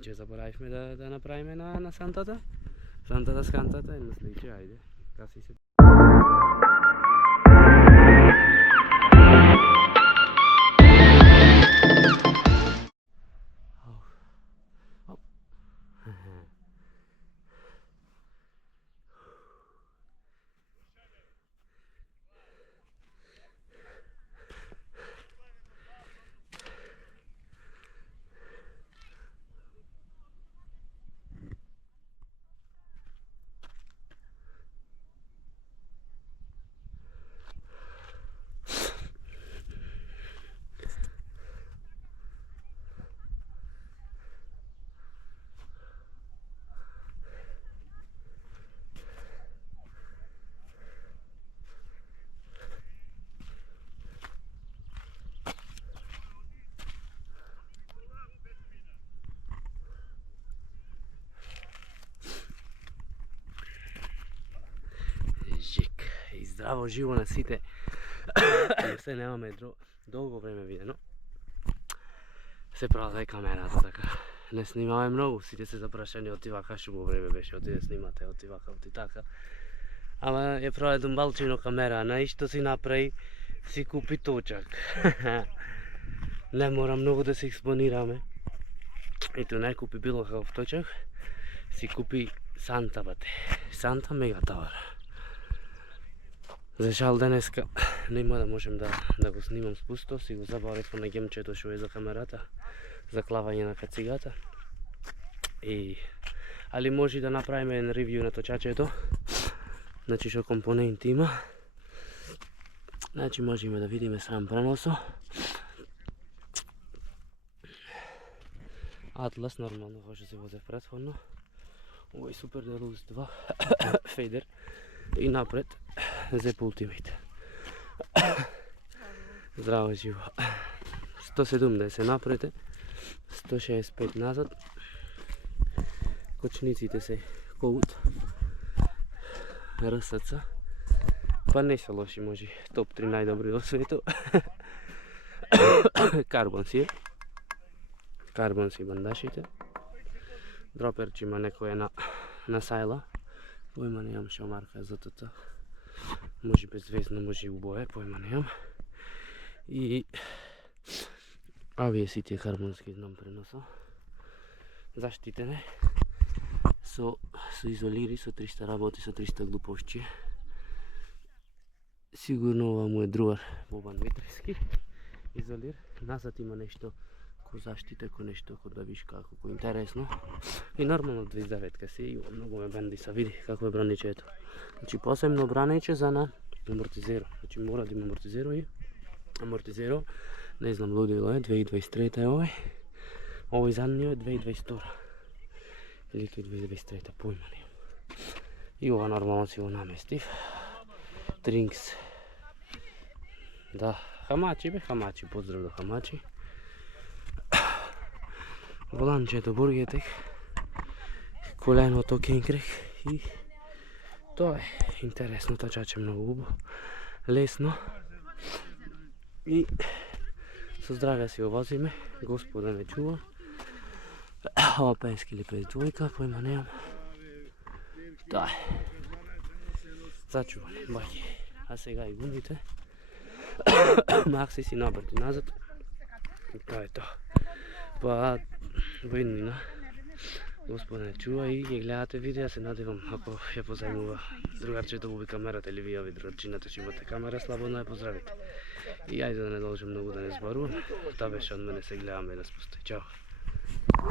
сличе заборавивме да направиме на сантата. Сантата с кантата едно сличе, ајде. Каси се. Жик и здраво живо на сите. Се немаме долго време видено. Се продаде камерата така. Не снимаме многу, сите се запрашани оти вака шубо време беше, оти да снимате, оти вака, оти така. Ама ја продадум балчино камера, на исто си направи, си купи точак. Не мора многу да се експонираме. Ето не купи било каков точак, си купи Санта бате. Санта Мега Тавар. За жал денеска нема да можем да го снимам спусто, си го забавив на гемчето што е за камерата, за клавање на кацигата. Али може да направиме еден ревју на точачето, значи што компоненти има. Значи можеме да видиме сам преносо. Атлас нормално како што се возев претходно. Овој Супер Делукс 2 фейдер и напред ZEP Ultimate. Здраво живо. 170 напред, 165 назад. Кочниците се Коут, РСЦ. Па не се лоши, може топ 3 најдобри во светот. Карбон си бандашите. Дроперче има некој на сајла. Појма нејам што марка е ЗТТ. Може беззвездно, може и убое, појма нејам. И авиесите карбонски знам преносо. Заштитене. Со изолири, со 300 работи, со 300 глуповчи. Сигурно ова му е другар Бобан Митриски. Изолир. Назад има нешто ко заштита, ко нешто ко да виш како интересно. И нормално 29-ка си, и многу ме бенди са види како е браничето. Значи посебно браниче за на амортизеро. Значи мора да има амортизеро и амортизеро. Не знам, лудило е, 2023 е овој. Овој задниот е 2022. Или тој 2023, појма не. И ова нормално си го наместив. Тринкс. Да, хамачи бе, хамачи, поздрав до хамачи. Воланчето Бургетек, коленото Кенкрек и тоа е интересно, точаче многу убаво, лесно и со здраве си го возиме, Господа ме чува. Ова 50 или 52, појма неам. Тоа е. Зачуване, баје. А сега и гумите. Макси си набрти назад. И тоа е тоа. Па, во иднина, Господа не чува и ја гледате видео, се надевам ако ја позајмува другарчето губи камерата или вие ови другарчината што имате камера, слободно ја поздравите. И ајде да не должам многу да не зборувам. Тоа беше од мене, се гледаме да спусти. Чао.